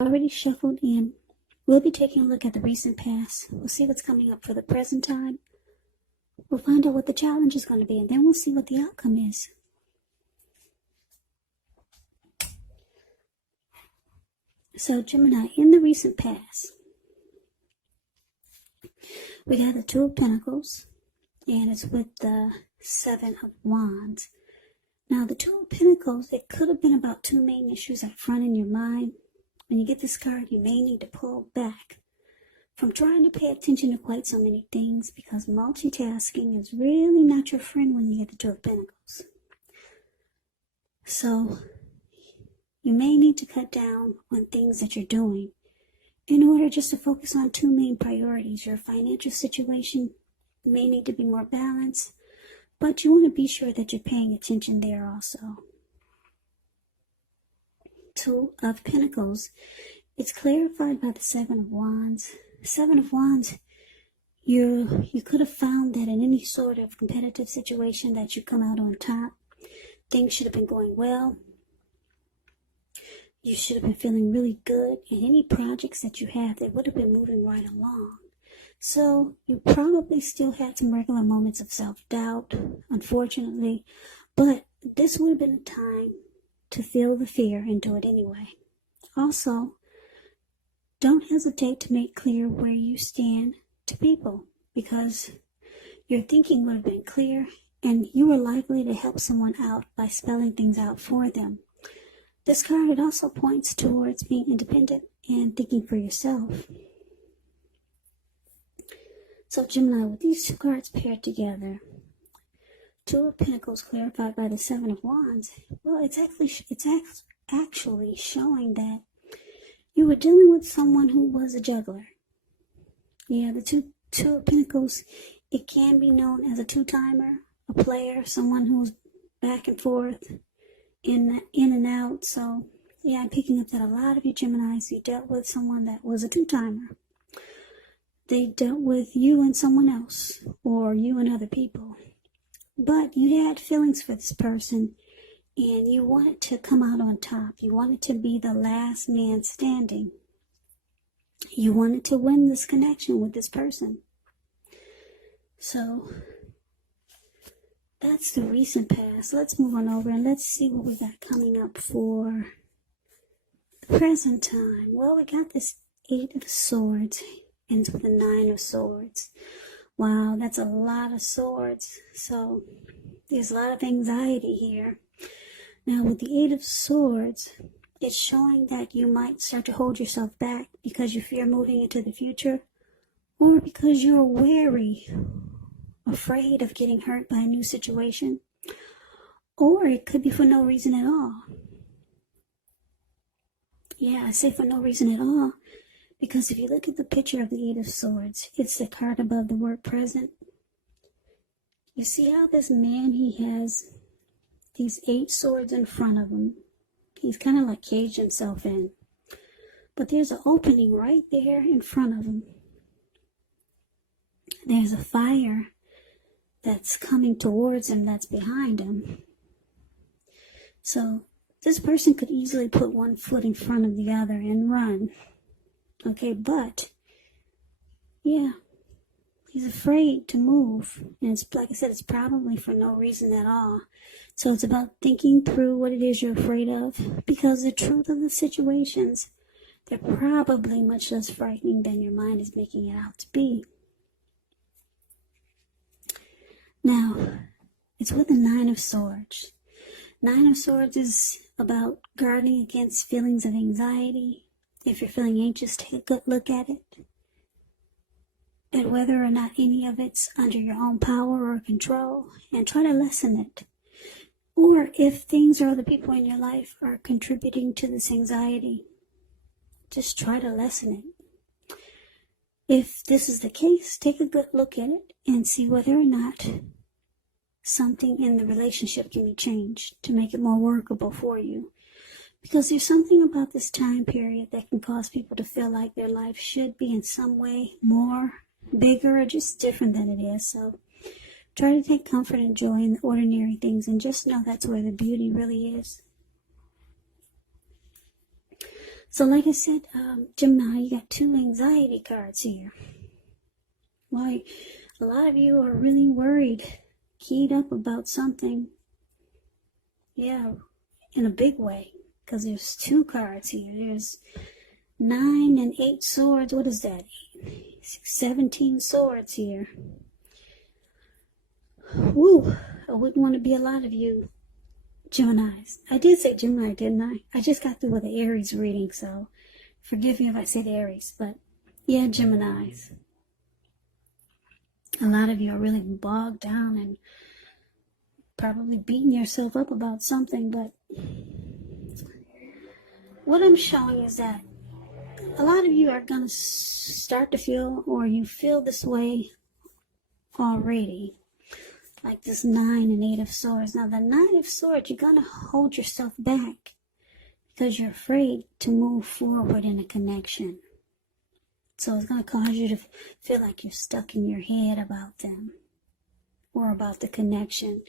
Already shuffled in. We'll be taking a look at the recent past. We'll see what's coming up for the present time. We'll find out what the challenge is going to be, and then we'll see what the outcome is. So, Gemini, in the recent past, we got the Two of Pentacles, and it's with the Seven of Wands. Now, the Two of Pentacles, it could have been about two main issues up front in your mind. When you get this card, you may need to pull back from trying to pay attention to quite so many things, because multitasking is really not your friend when you get the Two of Pentacles. So, you may need to cut down on things that you're doing in order just to focus on two main priorities. Your financial situation may need to be more balanced, but you want to be sure that you're paying attention there also. Two of Pentacles, it's clarified by the Seven of Wands. Seven of Wands, you could have found that in any sort of competitive situation that you come out on top. Things should have been going well. You should have been feeling really good. And any projects that you have, they would have been moving right along. So you probably still had some regular moments of self-doubt, unfortunately. But this would have been a time to feel the fear and do it anyway. Also, don't hesitate to make clear where you stand to people, because your thinking would have been clear and you were likely to help someone out by spelling things out for them. This card, it also points towards being independent and thinking for yourself. So Gemini, with these two cards paired together, Two of Pentacles clarified by the Seven of Wands, well, it's actually showing that you were dealing with someone who was a juggler. Yeah, the two of Pentacles, it can be known as a two-timer, a player, someone who's back and forth, in and out. So yeah, I'm picking up that a lot of you Geminis, you dealt with someone that was a two-timer. They dealt with you and someone else, or you and other people. But you had feelings for this person, and you wanted to come out on top. You wanted to be the last man standing. You wanted to win this connection with this person. So that's the recent past. Let's move on over and let's see what we got coming up for the present time. Well, we got this Eight of Swords ends with the Nine of Swords. Wow, that's a lot of swords. So there's a lot of anxiety here. Now with the Eight of Swords, it's showing that you might start to hold yourself back because you fear moving into the future, or because you're wary, afraid of getting hurt by a new situation, or it could be for no reason at all. Yeah, I say for no reason at all, because if you look at the picture of the Eight of Swords, it's the card above the word present. You see how this man, he has these 8 swords in front of him. He's kind of like caged himself in. But there's an opening right there in front of him. There's a fire that's coming towards him that's behind him. So this person could easily put one foot in front of the other and run. Okay, but yeah, he's afraid to move. And it's like I said, it's probably for no reason at all. So it's about thinking through what it is you're afraid of, because the truth of the situations, they're probably much less frightening than your mind is making it out to be. Now, it's with the Nine of Swords. Nine of Swords is about guarding against feelings of anxiety. If you're feeling anxious, take a good look at it, at whether or not any of it's under your own power or control, and try to lessen it. Or if things or other people in your life are contributing to this anxiety, just try to lessen it. If this is the case, take a good look at it and see whether or not something in the relationship can be changed to make it more workable for you. Because there's something about this time period that can cause people to feel like their life should be in some way more, bigger, or just different than it is. So try to take comfort and joy in the ordinary things, and just know that's where the beauty really is. So like I said, Gemini, you got 2 anxiety cards here. Why, a lot of you are really worried, keyed up about something. Yeah, in a big way. Because there's 2 cards here. There's 9 and 8 swords. What is that? 17 swords here. Woo! I wouldn't want to be a lot of you Geminis. I did say Gemini, didn't I? I just got through with the Aries reading, so forgive me if I said Aries. But yeah, Geminis. A lot of you are really bogged down and probably beating yourself up about something, but what I'm showing is that a lot of you are going to start to feel, or you feel this way already, like this 9 and 8 of swords. Now the 9 of swords, you're going to hold yourself back because you're afraid to move forward in a connection. So it's going to cause you to feel like you're stuck in your head about them or about the connection.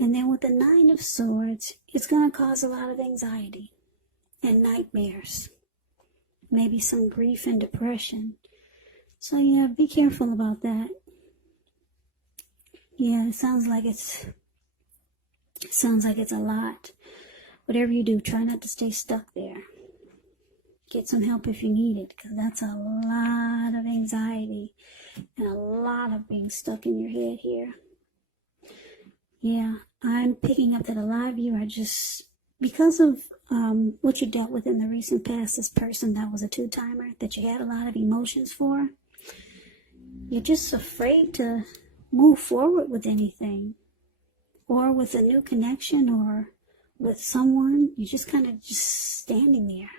And then with the 9 of swords, it's going to cause a lot of anxiety and nightmares. Maybe some grief and depression. So yeah, be careful about that. Yeah, it sounds like it's a lot. Whatever you do, try not to stay stuck there. Get some help if you need it, because that's a lot of anxiety and a lot of being stuck in your head here. Yeah, I'm picking up that a lot of you are just, because of what you dealt with in the recent past, this person that was a 2-timer that you had a lot of emotions for, you're just afraid to move forward with anything, or with a new connection, or with someone. You're just kind of just standing there.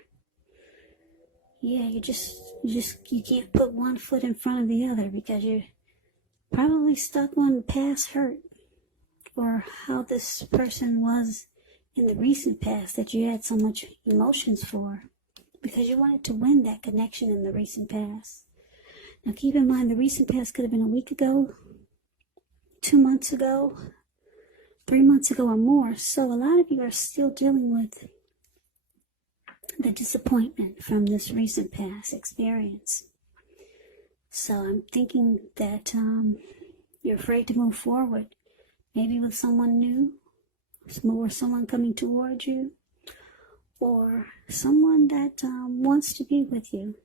Yeah, you can't put one foot in front of the other because you're probably stuck on past hurt, or how this person was in the recent past that you had so much emotions for, because you wanted to win that connection in the recent past. Now keep in mind, the recent past could have been a week ago, 2 months ago, 3 months ago, or more. So a lot of you are still dealing with the disappointment from this recent past experience. So I'm thinking that you're afraid to move forward, maybe with someone new, or someone coming towards you, or someone that wants to be with you.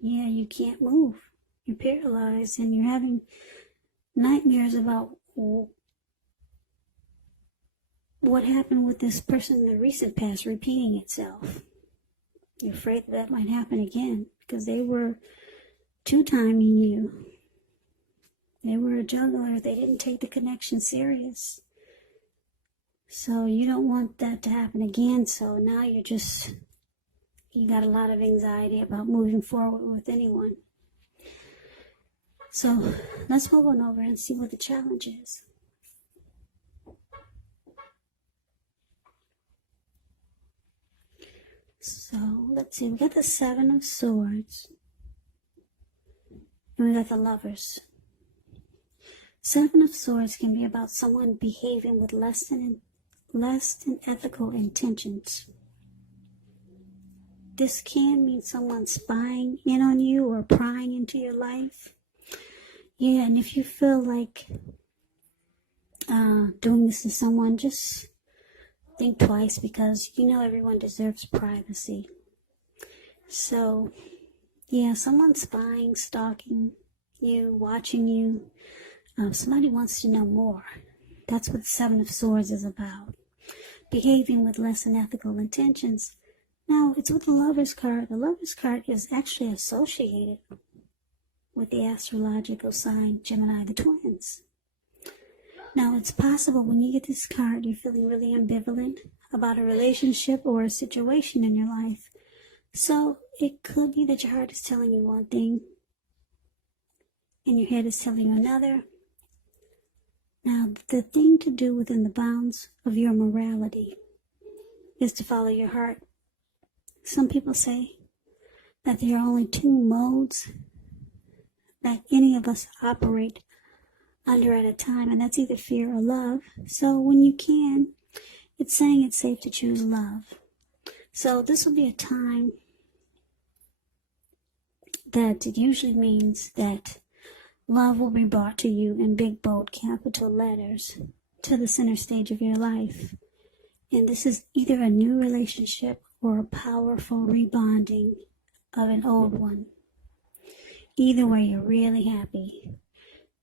Yeah, you can't move. You're paralyzed and you're having nightmares about what happened with this person in the recent past repeating itself. You're afraid that might happen again because they were 2-timing you. They were a juggler. They didn't take the connection serious. So you don't want that to happen again. So now you got a lot of anxiety about moving forward with anyone. So let's move on over and see what the challenge is. So let's see, we got the 7 of Swords, and we got the Lovers. 7 of Swords can be about someone behaving with less than ethical intentions. This can mean someone spying in on you or prying into your life. Yeah, and if you feel like doing this to someone, just think twice, because you know everyone deserves privacy. So, yeah, someone spying, stalking you, watching you. Somebody wants to know more. That's what the 7 of Swords is about. Behaving with less than ethical intentions. Now, it's with the Lover's card. The Lover's card is actually associated with the astrological sign Gemini, the twins. Now, it's possible when you get this card, you're feeling really ambivalent about a relationship or a situation in your life. So it could be that your heart is telling you one thing and your head is telling you another. Now, the thing to do within the bounds of your morality is to follow your heart. Some people say that there are only 2 modes that any of us operate under at a time, and that's either fear or love. So when you can, it's saying it's safe to choose love. So this will be a time that it usually means that love will be brought to you in big, bold, capital letters to the center stage of your life. And this is either a new relationship or a powerful rebonding of an old one. Either way, you're really happy.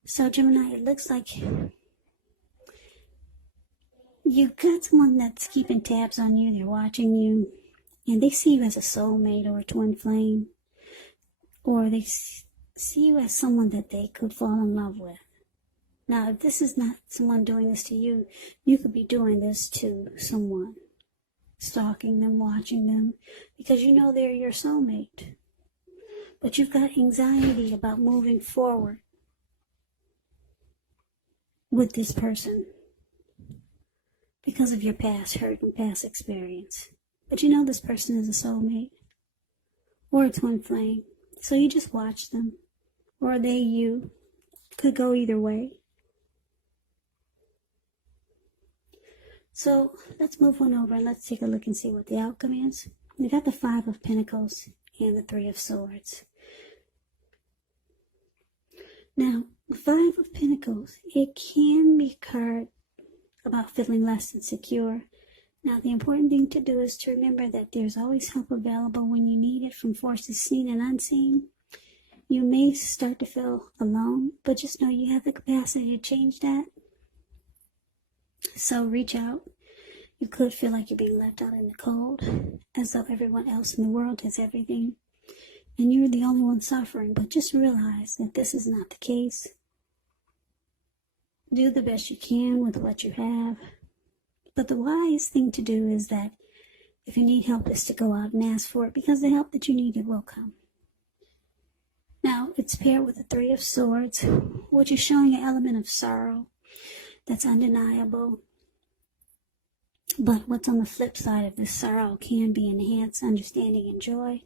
So Gemini, it looks like you've got someone that's keeping tabs on you. They're watching you, and they see you as a soulmate or a twin flame, or they see you as someone that they could fall in love with. Now, if this is not someone doing this to you, you could be doing this to someone, stalking them, watching them, because you know they're your soulmate. But you've got anxiety about moving forward with this person because of your past hurt and past experience. But you know this person is a soulmate or a twin flame. So you just watch them, or they you. Could go either way. So let's move on over and let's take a look and see what the outcome is. We got the 5 of Pentacles and the 3 of Swords. Now, the 5 of Pentacles, it can be a card about feeling less than secure. Now, the important thing to do is to remember that there's always help available when you need it from forces seen and unseen. You may start to feel alone, but just know you have the capacity to change that. So reach out. You could feel like you're being left out in the cold, as though everyone else in the world has everything, and you're the only one suffering. But just realize that this is not the case. Do the best you can with what you have. But the wise thing to do is that if you need help, is to go out and ask for it, because the help that you need, it will come. Now, it's paired with the 3 of Swords, which is showing an element of sorrow that's undeniable. But what's on the flip side of this sorrow can be enhanced understanding and joy.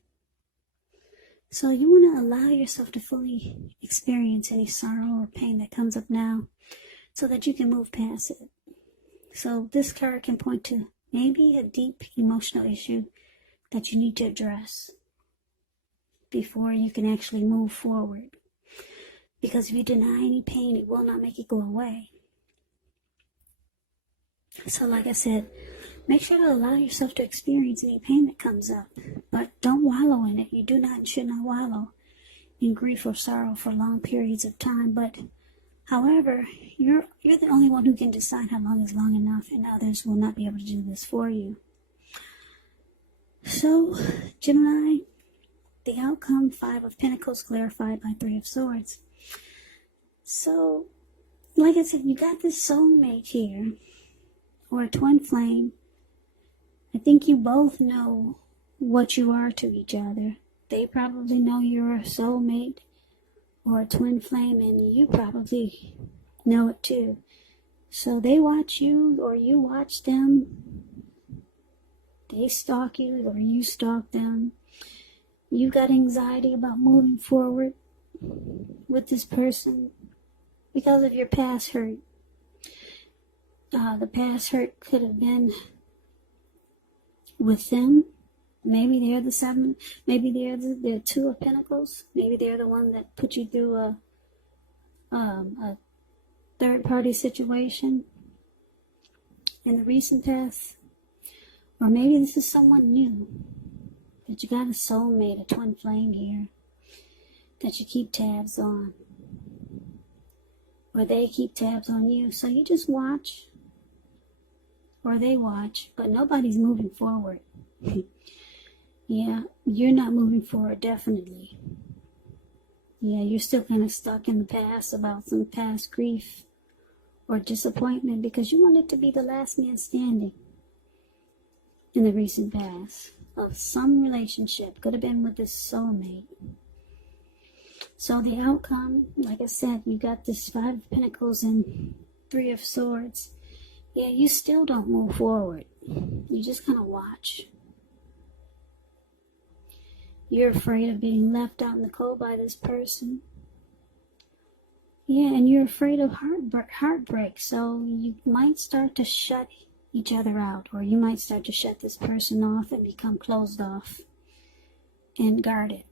So you want to allow yourself to fully experience any sorrow or pain that comes up now so that you can move past it. So this card can point to maybe a deep emotional issue that you need to address before you can actually move forward. Because if you deny any pain, it will not make it go away. So like I said, make sure to allow yourself to experience any pain that comes up, but don't wallow in it. You do not and should not wallow in grief or sorrow for long periods of time. But however, you're the only one who can decide how long is long enough, and others will not be able to do this for you. So, Gemini, the outcome, 5 of Pentacles clarified by 3 of Swords. So, like I said, you got this soulmate here, or a twin flame. I think you both know what you are to each other. They probably know you're a soulmate or a twin flame, and you probably know it too. So they watch you, or you watch them. They stalk you, or you stalk them. You got anxiety about moving forward with this person because of your past hurt. The past hurt could have been with them. Maybe they're the 7. Maybe they're the 2 of Pentacles. Maybe they're the one that put you through a third-party situation in the recent past. Or maybe this is someone new. That you got a soulmate, a twin flame here, that you keep tabs on. Or they keep tabs on you. So you just watch. Or they watch, but nobody's moving forward. Yeah, you're not moving forward, definitely. Yeah, you're still kind of stuck in the past about some past grief or disappointment because you wanted to be the last man standing in the recent past of some relationship. Could have been with this soulmate. So the outcome, like I said, you got this 5 of Pentacles and 3 of Swords. Yeah, you still don't move forward. You just kind of watch. You're afraid of being left out in the cold by this person. Yeah, and you're afraid of heartbreak. So you might start to shut each other out, or you might start to shut this person off and become closed off and guarded.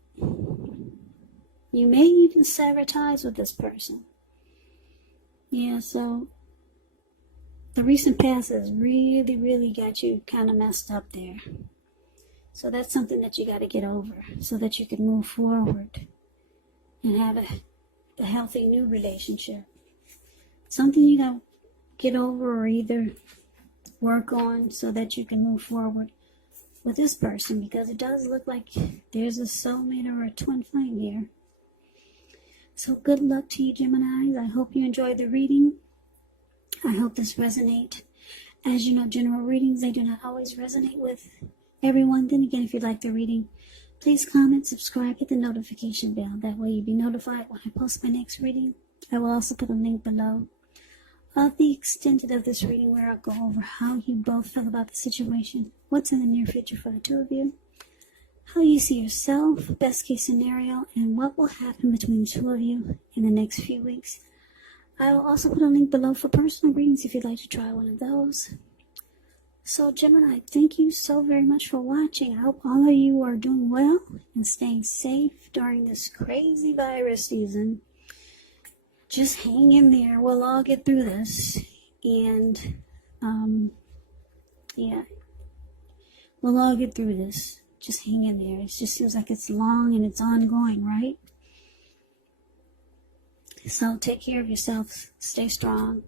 You may even sever ties with this person. Yeah, so the recent past has really, really got you kind of messed up there. So that's something that you got to get over so that you can move forward and have a healthy new relationship. Something you got to get over or either work on so that you can move forward with this person, because it does look like there's a soulmate or a twin flame here. So good luck to you, Geminis. I hope you enjoyed the reading. I hope this resonates. As you know, general readings, they do not always resonate with everyone. Then again, if you like the reading, please comment, subscribe, hit the notification bell. That way you'll be notified when I post my next reading. I will also put a link below of the extended of this reading where I'll go over how you both feel about the situation, what's in the near future for the two of you, how you see yourself, best case scenario, and what will happen between the two of you in the next few weeks. I will also put a link below for personal readings if you'd like to try one of those. So Gemini, thank you so very much for watching. I hope all of you are doing well and staying safe during this crazy virus season. Just hang in there. We'll all get through this. And, yeah, we'll all get through this. Just hang in there. It just seems like it's long and it's ongoing, right? So take care of yourselves. Stay strong.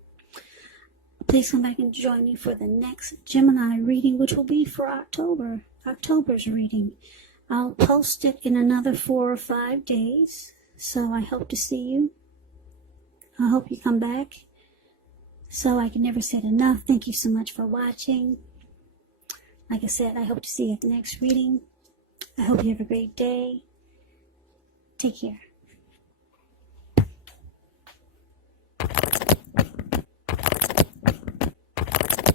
Please come back and join me for the next Gemini reading, which will be for October's reading. I'll post it in another 4 or 5 days. So I hope to see you. I hope you come back. So I can never say it enough. Thank you so much for watching. Like I said, I hope to see you at the next reading. I hope you have a great day. Take care.